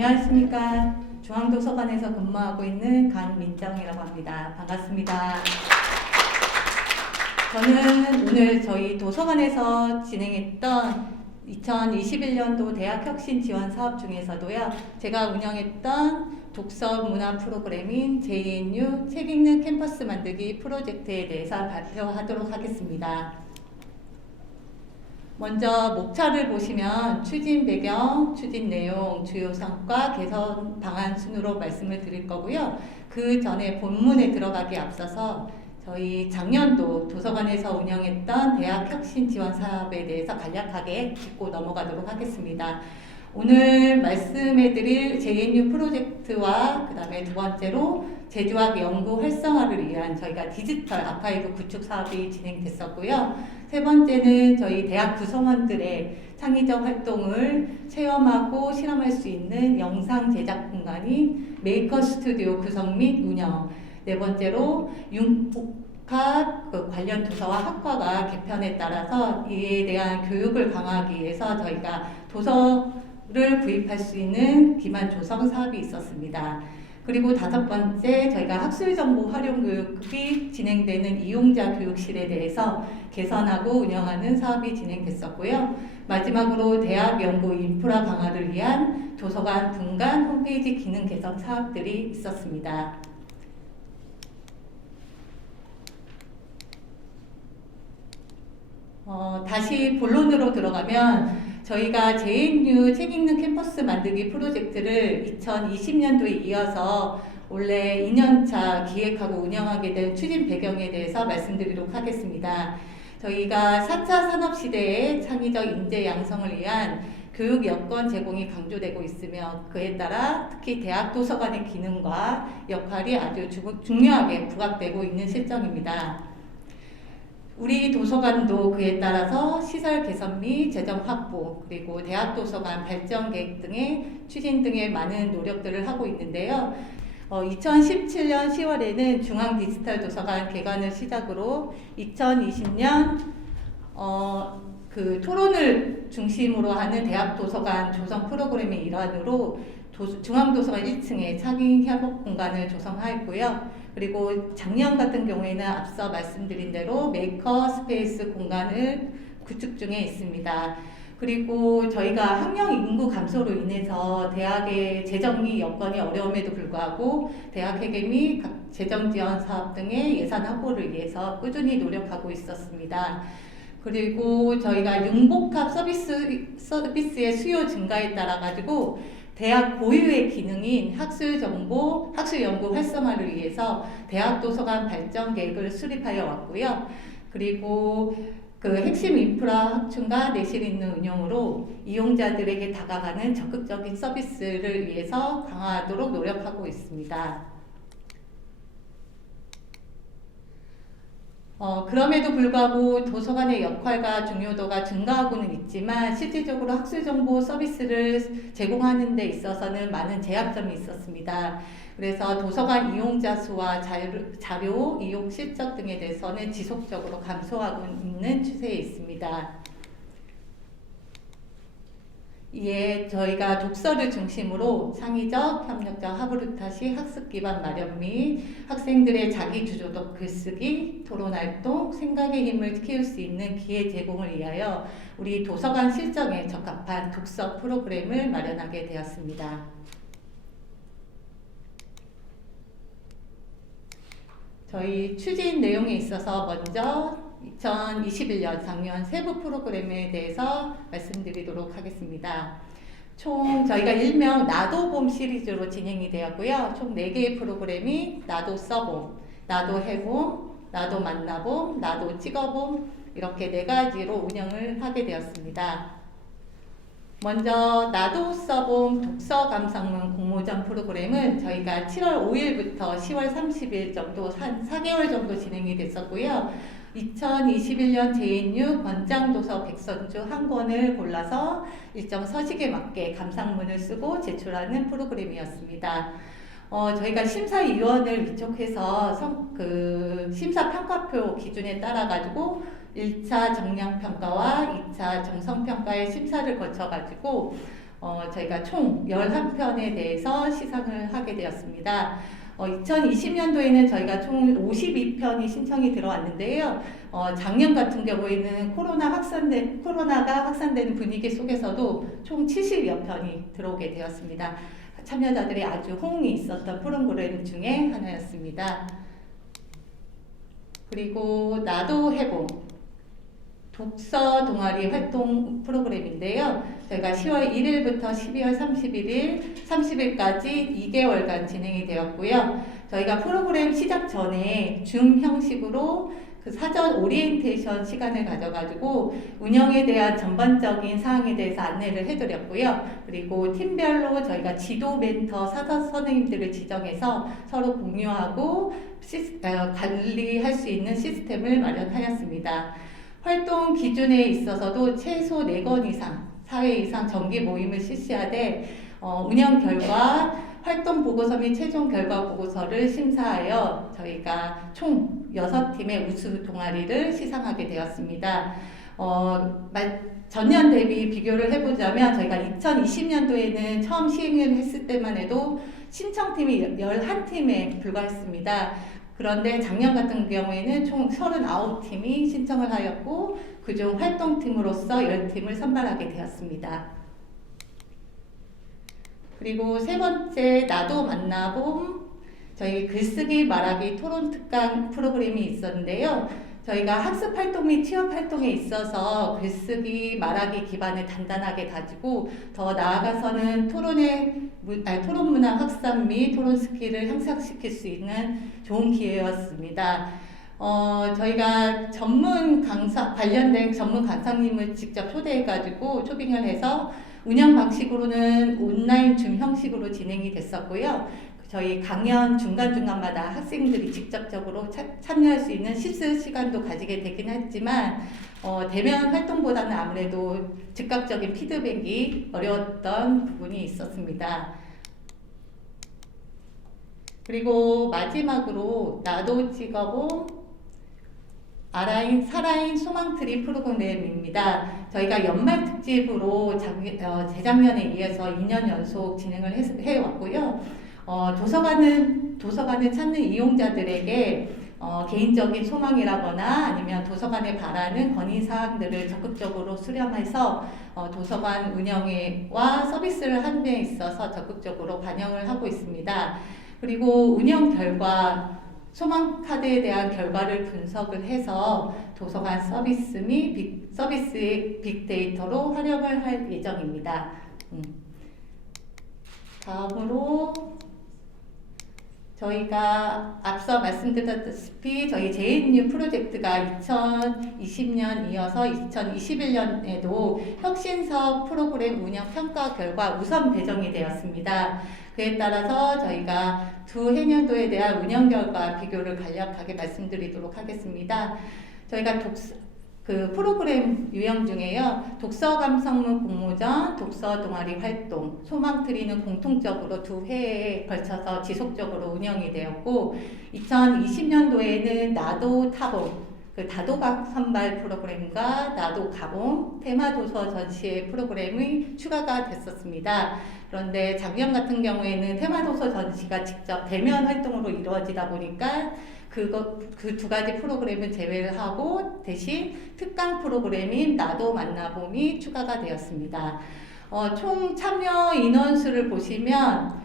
안녕하십니까. 중앙도서관에서 근무하고 있는 강민정이라고 합니다. 반갑습니다. 저는 오늘 저희 도서관에서 진행했던 2021년도 대학혁신 지원 사업 중에서도요, 제가 운영했던 독서 문화 프로그램인 JNU 책 읽는 캠퍼스 만들기 프로젝트에 대해서 발표하도록 하겠습니다. 먼저 목차를 보시면 추진 배경, 추진 내용, 주요 성과, 개선 방안 순으로 말씀을 드릴 거고요. 그 전에 본문에 들어가기 앞서서 저희 작년도 도서관에서 운영했던 대학 혁신 지원 사업에 대해서 간략하게 짚고 넘어가도록 하겠습니다. 오늘 말씀해드릴 JNU 프로젝트와 그 다음에 두 번째로 제주학 연구 활성화를 위한 저희가 디지털 아카이브 구축 사업이 진행됐었고요. 세 번째는 저희 대학 구성원들의 창의적 활동을 체험하고 실험할 수 있는 영상 제작 공간인 메이커 스튜디오 구성 및 운영. 네 번째로 융복합 관련 도서와 학과가 개편에 따라서 이에 대한 교육을 강화하기 위해서 저희가 도서를 구입할 수 있는 기반 조성 사업이 있었습니다. 그리고 다섯 번째, 저희가 학술정보 활용 교육이 진행되는 이용자 교육실에 대해서 개선하고 운영하는 사업이 진행됐었고요. 마지막으로 대학 연구 인프라 강화를 위한 도서관 분관 홈페이지 기능 개선 사업들이 있었습니다. 다시 본론으로 들어가면 저희가 JNU 책 읽는 캠퍼스 만들기 프로젝트를 2020년도에 이어서 원래 2년차 기획하고 운영하게 된 추진 배경에 대해서 말씀드리도록 하겠습니다. 저희가 4차 산업시대의 창의적 인재 양성을 위한 교육 여건 제공이 강조되고 있으며 그에 따라 특히 대학 도서관의 기능과 역할이 아주 중요하게 부각되고 있는 실정입니다. 우리 도서관도 그에 따라서 시설 개선 및 재정 확보, 그리고 대학 도서관 발전 계획 등의 추진 등의 많은 노력들을 하고 있는데요. 2017년 10월에는 중앙 디지털 도서관 개관을 시작으로 2020년 그 토론을 중심으로 하는 대학 도서관 조성 프로그램의 일환으로 중앙도서관 1층에 창의 협업 공간을 조성하였고요. 그리고 작년 같은 경우에는 앞서 말씀드린 대로 메이커 스페이스 공간을 구축 중에 있습니다. 그리고 저희가 학령 인구 감소로 인해서 대학의 재정이 여건이 어려움에도 불구하고 대학회계 및 각 재정 지원 사업 등의 예산 확보를 위해서 꾸준히 노력하고 있었습니다. 그리고 저희가 융복합 서비스의 수요 증가에 따라 가지고 대학 고유의 기능인 학술정보, 학술연구 활성화를 위해서 대학 도서관 발전 계획을 수립하여 왔고요. 그리고 그 핵심 인프라 확충과 내실 있는 운영으로 이용자들에게 다가가는 적극적인 서비스를 위해서 강화하도록 노력하고 있습니다. 그럼에도 불구하고 도서관의 역할과 중요도가 증가하고는 있지만 실질적으로 학술정보 서비스를 제공하는 데 있어서는 많은 제약점이 있었습니다. 그래서 도서관 이용자 수와 자료 이용 실적 등에 대해서는 지속적으로 감소하고 있는 추세에 있습니다. 이에 저희가 독서를 중심으로 창의적, 협력적 하브루타시 학습 기반 마련 및 학생들의 자기 주도적 글쓰기, 토론 활동, 생각의 힘을 키울 수 있는 기회 제공을 위하여 우리 도서관 실정에 적합한 독서 프로그램을 마련하게 되었습니다. 저희 추진 내용에 있어서 먼저 2021년 작년 세부 프로그램에 대해서 말씀드리도록 하겠습니다. 총 저희가 일명 나도 봄 시리즈로 진행이 되었고요. 총 4개의 프로그램이 나도 써봄, 나도 해봄, 나도 만나봄, 나도 찍어봄 이렇게 4가지로 운영을 하게 되었습니다. 먼저 나도 써봄 독서 감상문 공모전 프로그램은 저희가 7월 5일부터 10월 30일 정도 한 4개월 정도 진행이 됐었고요. 2021년 JNU 권장도서 100선 중 한 권을 골라서 일정 서식에 맞게 감상문을 쓰고 제출하는 프로그램이었습니다. 저희가 심사위원을 위촉해서 심사평가표 기준에 따라 가지고 1차 정량평가와 2차 정성평가의 심사를 거쳐 가지고 저희가 총 11편에 대해서 시상을 하게 되었습니다. 2020년도에는 저희가 총 52편이 신청이 들어왔는데요. 작년 같은 경우에는 코로나가 확산되는 분위기 속에서도 총 70여 편이 들어오게 되었습니다. 참여자들이 아주 호응이 있었던 프로그램 중에 하나였습니다. 그리고 나도 해봄 독서 동아리 활동 프로그램인데요. 저희가 10월 1일부터 12월 30일까지 2개월간 진행이 되었고요. 저희가 프로그램 시작 전에 줌 형식으로 그 사전 오리엔테이션 시간을 가져가지고 운영에 대한 전반적인 사항에 대해서 안내를 해드렸고요. 그리고 팀별로 저희가 지도 멘터 사서 선생님들을 지정해서 서로 공유하고 관리할 수 있는 시스템을 마련하였습니다. 활동 기준에 있어서도 최소 4건 이상, 4회 이상 정기 모임을 실시하되 운영 결과 활동 보고서 및 최종 결과 보고서를 심사하여 저희가 총 6팀의 우수 동아리를 시상하게 되었습니다. 전년 대비 비교를 해보자면 저희가 2020년도에는 처음 시행을 했을 때만 해도 신청팀이 11팀에 불과했습니다. 그런데 작년 같은 경우에는 총 39팀이 신청을 하였고 그중 활동팀으로서 10팀을 선발하게 되었습니다. 그리고 세 번째 나도 만나봄 저희 글쓰기 말하기 토론 특강 프로그램이 있었는데요. 저희가 학습 활동 및 취업 활동에 있어서 글쓰기 말하기 기반을 단단하게 가지고 더 나아가서는 토론 문화 확산 및 토론 스킬을 향상시킬 수 있는 좋은 기회였습니다. 저희가 관련된 전문 강사님을 직접 초대해가지고 초빙을 해서 운영 방식으로는 온라인 줌 형식으로 진행이 됐었고요. 저희 강연 중간중간마다 학생들이 직접적으로 참여할 수 있는 실습 시간도 가지게 되긴 했지만 대면 활동보다는 아무래도 즉각적인 피드백이 어려웠던 부분이 있었습니다. 그리고 마지막으로 나도 찍어봄 살아인 소망트리 프로그램입니다. 저희가 연말 특집으로 재작년에 이어서 2년 연속 진행을 해왔고요. 도서관을 찾는 이용자들에게 개인적인 소망이라거나 아니면 도서관에 바라는 건의사항들을 적극적으로 수렴해서 도서관 운영과 서비스를 하는 데 있어서 적극적으로 반영을 하고 있습니다. 그리고 운영 결과 소망카드에 대한 결과를 분석을 해서 도서관 서비스 및 서비스의 빅데이터로 활용을 할 예정입니다. 다음으로 저희가 앞서 말씀드렸다시피 저희 JNU 프로젝트가 2020년 이어서 2021년에도 혁신사업 프로그램 운영 평가 결과 우선 배정이 되었습니다. 그에 따라서 저희가 두 해년도에 대한 운영 결과 비교를 간략하게 말씀드리도록 하겠습니다. 저희가 프로그램 유형 중에요. 독서 감성문 공모전, 독서 동아리 활동, 소망트리는 공통적으로 두 해에 걸쳐서 지속적으로 운영이 되었고 2020년도에는 나도 타봄, 다도각 선발 프로그램과 나도 가봄 테마 도서 전시회 프로그램이 추가가 됐었습니다. 그런데 작년 같은 경우에는 테마 도서 전시가 직접 대면 활동으로 이루어지다 보니까 그 두 가지 프로그램은 제외를 하고 대신 특강 프로그램인 나도 만나봄이 추가가 되었습니다. 총 참여 인원수를 보시면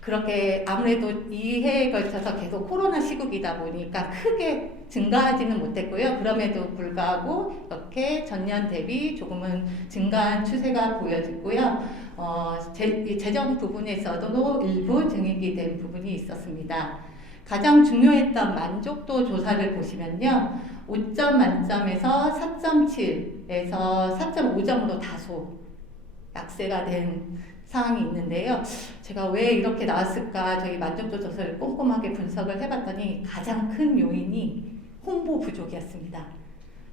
그렇게 아무래도 2회에 걸쳐서 계속 코로나 시국이다 보니까 크게 증가하지는 못했고요. 그럼에도 불구하고 이렇게 전년 대비 조금은 증가한 추세가 보여지고요. 재정 부분에서도 일부 증액이 된 부분이 있었습니다. 가장 중요했던 만족도 조사를 보시면요. 5점 만점에서 4.7에서 4.5점으로 다소 약세가 된 사항이 있는데요. 제가 왜 이렇게 나왔을까 저희 만족도 조사를 꼼꼼하게 분석을 해봤더니 가장 큰 요인이 홍보 부족이었습니다.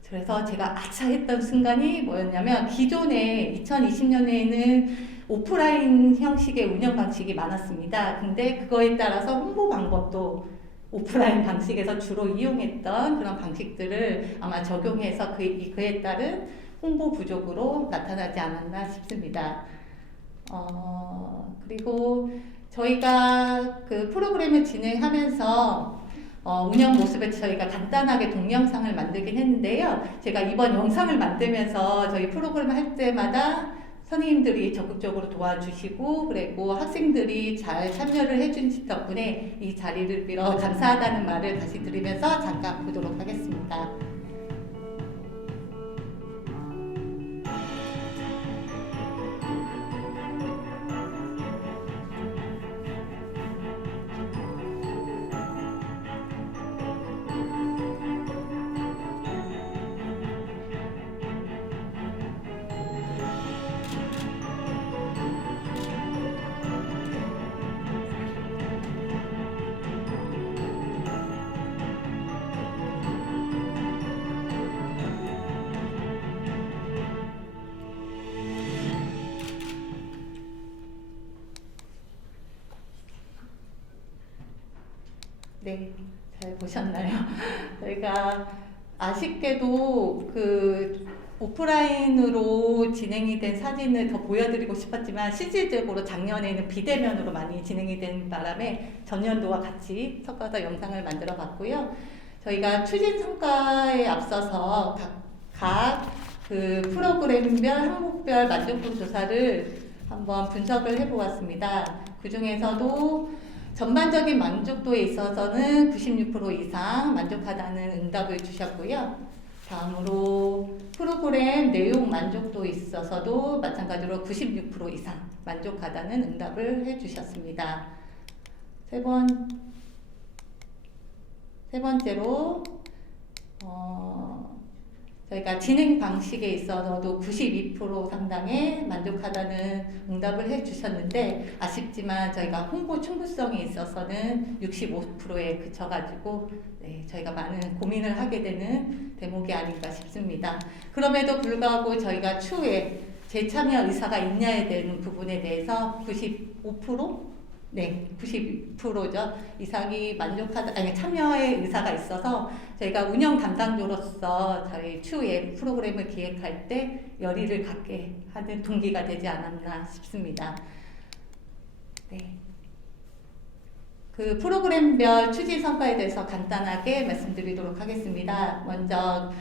그래서 제가 아차 했던 순간이 뭐였냐면 기존에 2020년에는 오프라인 형식의 운영 방식이 많았습니다. 근데 그거에 따라서 홍보 방법도 오프라인 방식에서 주로 이용했던 그런 방식들을 아마 적용해서 그에 따른 홍보 부족으로 나타나지 않았나 싶습니다. 그리고 저희가 그 프로그램을 진행하면서 운영 모습을 저희가 간단하게 동영상을 만들긴 했는데요. 제가 이번 영상을 만들면서 저희 프로그램을 할 때마다 선생님들이 적극적으로 도와주시고 그리고 학생들이 잘 참여를 해준 덕분에 이 자리를 빌어 감사하다는 말을 다시 드리면서 잠깐 보도록 하겠습니다. 네, 잘 보셨나요? 저희가 아쉽게도 그 오프라인으로 진행이 된 사진을 더 보여드리고 싶었지만 실질적으로 작년에는 비대면으로 많이 진행이 된 바람에 전년도와 같이 섞어서 영상을 만들어 봤고요. 저희가 추진 성과에 앞서서 각 그 프로그램별 항목별 만족도 조사를 한번 분석을 해보았습니다. 그 중에서도 전반적인 만족도에 있어서는 96% 이상 만족하다는 응답을 주셨고요. 다음으로 프로그램 내용 만족도에 있어서도 마찬가지로 96% 이상 만족하다는 응답을 해주셨습니다. 세 번째로 저희가 진행 방식에 있어서도 92% 상당의 만족하다는 응답을 해주셨는데 아쉽지만 저희가 홍보 충분성에 있어서는 65%에 그쳐가지고 저희가 많은 고민을 하게 되는 대목이 아닌가 싶습니다. 그럼에도 불구하고 저희가 추후에 재참여 의사가 있냐에 대한 부분에 대해서 95%? 네, 92%죠. 이상이 참여의 의사가 있어서 저희가 운영 담당자로서 저희 추후에 프로그램을 기획할 때 열의를 갖게 하는 동기가 되지 않았나 싶습니다. 네. 그 프로그램별 추진 성과에 대해서 간단하게 말씀드리도록 하겠습니다. 먼저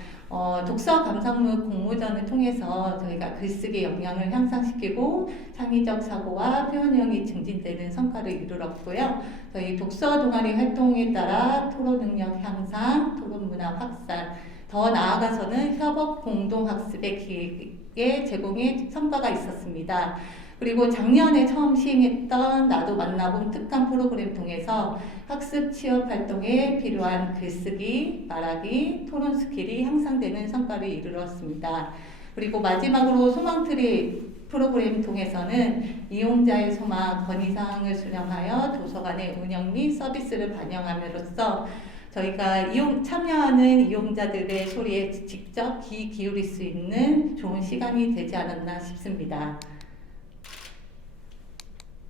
독서 감상문 공모전을 통해서 저희가 글쓰기 역량을 향상시키고 창의적 사고와 표현력이 증진되는 성과를 이루었고요. 저희 독서 동아리 활동에 따라 토론 능력 향상, 토론 문화 확산, 더 나아가서는 협업 공동 학습의 기회 제공에 성과가 있었습니다. 그리고 작년에 처음 시행했던 나도 만나본 특강 프로그램 통해서 학습 취업 활동에 필요한 글쓰기, 말하기, 토론 스킬이 향상되는 성과를 이루었습니다. 그리고 마지막으로 소망트리 프로그램 통해서는 이용자의 소망, 건의사항을 수렴하여 도서관의 운영 및 서비스를 반영함으로써 저희가 참여하는 이용자들의 소리에 직접 귀 기울일 수 있는 좋은 시간이 되지 않았나 싶습니다.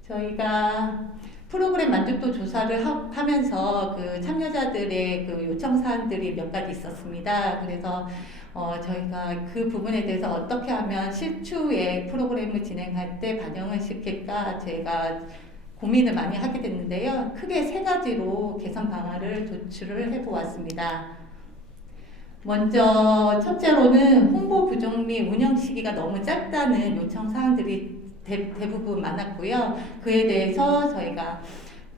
저희가 프로그램 만족도 조사를 하면서 그 참여자들의 그 요청 사항들이 몇 가지 있었습니다. 그래서 저희가 그 부분에 대해서 어떻게 하면 실추에 프로그램을 진행할 때 반영을 시킬까 제가 고민을 많이 하게 됐는데요. 크게 세 가지로 개선 방안을 도출을 해보았습니다. 먼저 첫째로는 홍보 부족 및 운영 시기가 너무 짧다는 요청 사항들이 대부분 많았고요. 그에 대해서 저희가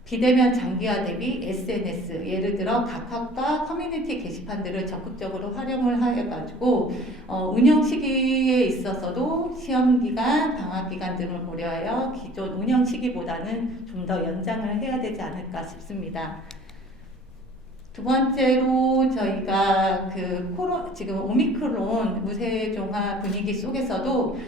비대면 장기화 대비 SNS, 예를 들어 카카오과 커뮤니티 게시판들을 적극적으로 활용을 해가지고 운영 시기에 있어서도 시험 기간, 방학 기간 등을 고려하여 기존 운영 시기보다는 좀 더 연장을 해야 되지 않을까 싶습니다. 두 번째로 저희가 지금 오미크론 무세종화 분위기 속에서도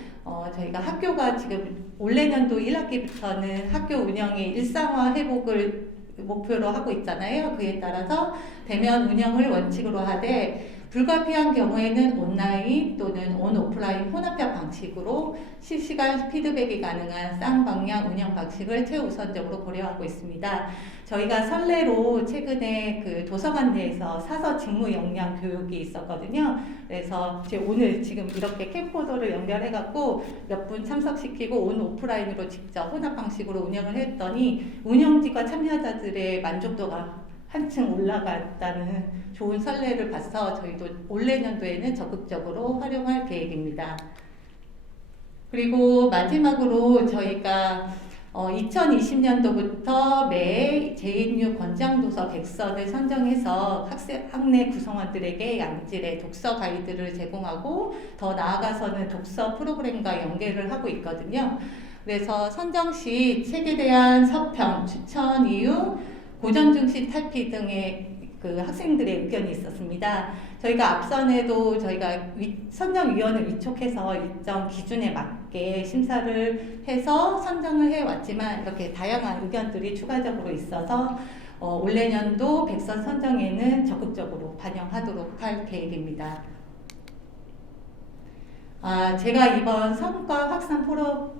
저희가 학교가 지금 올해 년도 1학기부터는 학교 운영의 일상화 회복을 목표로 하고 있잖아요. 그에 따라서 대면 운영을 원칙으로 하되 불가피한 경우에는 온라인 또는 오프라인 혼합형 방식으로 실시간 피드백이 가능한 쌍방향 운영 방식을 최우선적으로 고려하고 있습니다. 저희가 선례로 최근에 그 도서관 내에서 사서 직무 역량 교육이 있었거든요. 그래서 오늘 지금 이렇게 캠코더를 연결해갖고 몇 분 참석시키고 오프라인으로 직접 혼합 방식으로 운영을 했더니 운영진과 참여자들의 만족도가 한층 올라갔다는 좋은 선례를 봐서 저희도 올해 년도에는 적극적으로 활용할 계획입니다. 그리고 마지막으로 저희가 2020년도부터 매 제1류 권장도서 100선을 선정해서 학내 구성원들에게 양질의 독서 가이드를 제공하고 더 나아가서는 독서 프로그램과 연계를 하고 있거든요. 그래서 선정 시 책에 대한 서평, 추천 이유, 고전 중심 탈피 등의 그 학생들의 의견이 있었습니다. 저희가 앞선에도 저희가 선정위원을 위촉해서 일정 기준에 맞게 심사를 해서 선정을 해왔지만 이렇게 다양한 의견들이 추가적으로 있어서 올해 년도 100선 선정에는 적극적으로 반영하도록 할 계획입니다. 제가 이번 성과 확산 포럼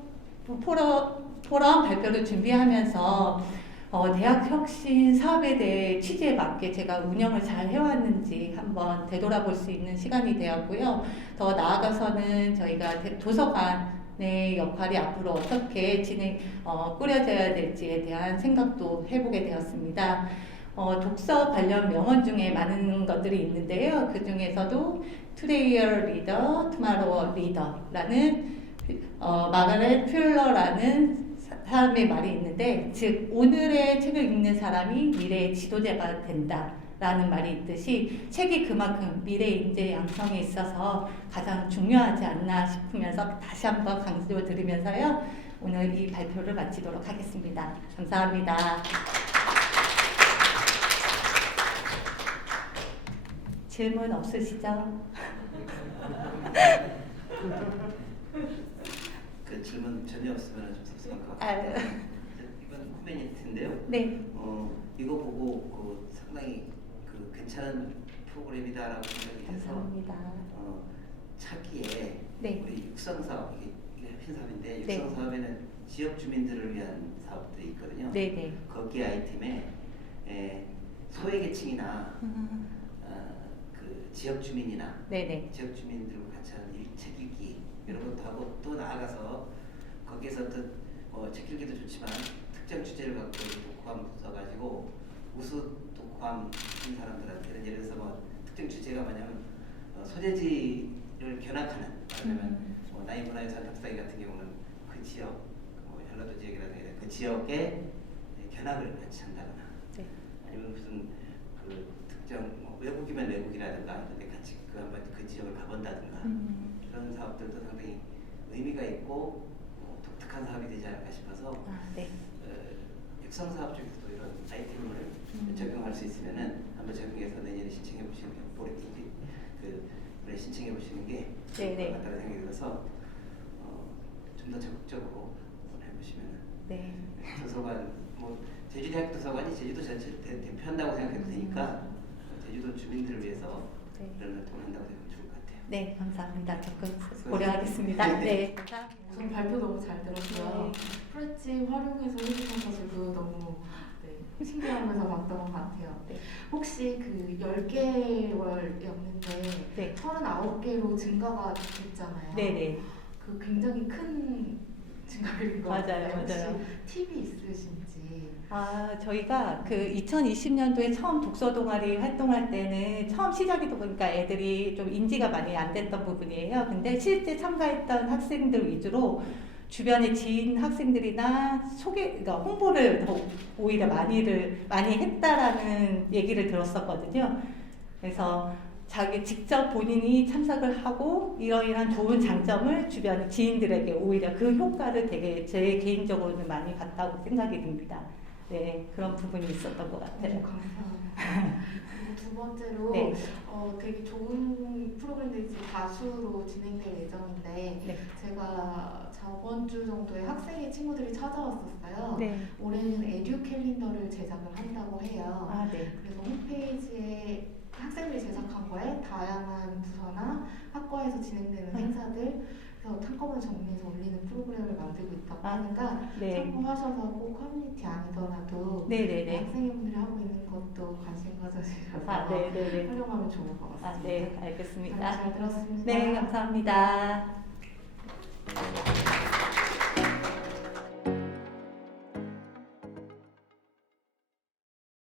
발표를 준비하면서 대학 혁신 사업에 대해 취지에 맞게 제가 운영을 잘 해왔는지 한번 되돌아볼 수 있는 시간이 되었고요. 더 나아가서는 저희가 도서관의 역할이 앞으로 어떻게 꾸려져야 될지에 대한 생각도 해보게 되었습니다. 독서 관련 명언 중에 많은 것들이 있는데요. 그 중에서도 Today your reader, tomorrow a reader라는 마가렛 퓨러라는 사람의 말이 있는데, 즉 오늘의 책을 읽는 사람이 미래의 지도자가 된다라는 말이 있듯이 책이 그만큼 미래 인재 양성에 있어서 가장 중요하지 않나 싶으면서 다시 한번 강조드리면서요, 오늘 이 발표를 마치도록 하겠습니다. 감사합니다. 질문 없으시죠? 그 질문 전혀 없으면 좀 섭섭할 것 같아요. 이건 코미니티인데요. 네. 이거 보고 상당히 괜찮은 프로그램이다라고 생각이 해서 감사합니다. 차기에 네. 우리 육성 사업, 이게 협신 사업인데 네. 육성 사업에는 지역 주민들을 위한 사업들이 있거든요. 네네. 거기 아이템에 소외계층이나 그 지역 주민이나 네네. 지역 주민들과 같이 하는 책 읽기 이런 것도 하고, 또 나아가서 거기에서 책 읽기도 좋지만 특정 주제를 갖고 독후감 써가지고 우수 독후감 쓴 사람들한테는, 예를 들어서 특정 주제가 뭐냐면 소재지를 견학하는, 그러면 나이문화유산 답사기 같은 경우는 그 지역, 전라도 지역이라든가 그 지역에 견학을 같이 한다거나, 네. 아니면 무슨 특정 외국이면 외국이라든가 근데 같이 한번 그 지역을 가본다든가 그런 사업들도 상당히 의미가 있고 독특한 사업이 되지 않을까 싶어서 네. 육성 사업 중에서도 이런 아이템을 적용할 수 있으면은 한번 적용해서 내년에 신청해 보시는 게 올해 신청해 보시는 게 맞다는 생각이 들어서 좀 더 적극적으로 해보시면은 네. 도서관 제주대학 도서관이 제주도 전체를 대표한다고 생각해도 되니까 제주도 주민들을 위해서 이런 활동을 한다고 생각하면 좋을 것 같아요. 네, 감사합니다. 적극 고려하겠습니다. 네, 감사합니다. 전 발표 너무 잘 들었고요. 프레치 활용해서 해주셔가지고 너무 신기하면서 봤던 것 같아요. 네. 혹시 그 10개월이었는데 네. 39개로 증가가 됐잖아요. 네네. 그 굉장히 큰 증가율인 것 같아요. 맞아요. 혹시 팁이 있으신지? 저희가 그 2020년도에 처음 독서 동아리 활동할 때는 처음 시작이다 보니까 애들이 좀 인지가 많이 안 됐던 부분이에요. 근데 실제 참가했던 학생들 위주로 주변의 지인 학생들이나 그러니까 홍보를 더 오히려 많이 했다라는 얘기를 들었었거든요. 그래서 자기 직접 본인이 참석을 하고 이러이러한 좋은 장점을 주변 지인들에게 오히려 그 효과를 되게 제 개인적으로는 많이 봤다고 생각이 듭니다. 네, 그런 부분이 있었던 것 같아요. 감사합니다. 두 번째로 네. 되게 좋은 프로그램들이 다수로 진행될 예정인데 네. 제가 저번 주 정도에 학생의 친구들이 찾아왔었어요. 네. 올해는 에듀 캘린더를 제작을 한다고 해요. 네. 그래서 홈페이지에 학생들이 제작한 거에 다양한 부서나 학과에서 진행되는 행사들 그래서 한꺼번에 정리해서 올리는 프로그램을 만들고 있다고 하니까 네. 참고하셔서 꼭 커뮤니티 안이더라도 네네네. 학생분들이 하고 있는 것도 관심 가져주셔서 네네네. 활용하면 좋을 것 같습니다. 네, 알겠습니다. 잘 들었습니다. 네, 감사합니다.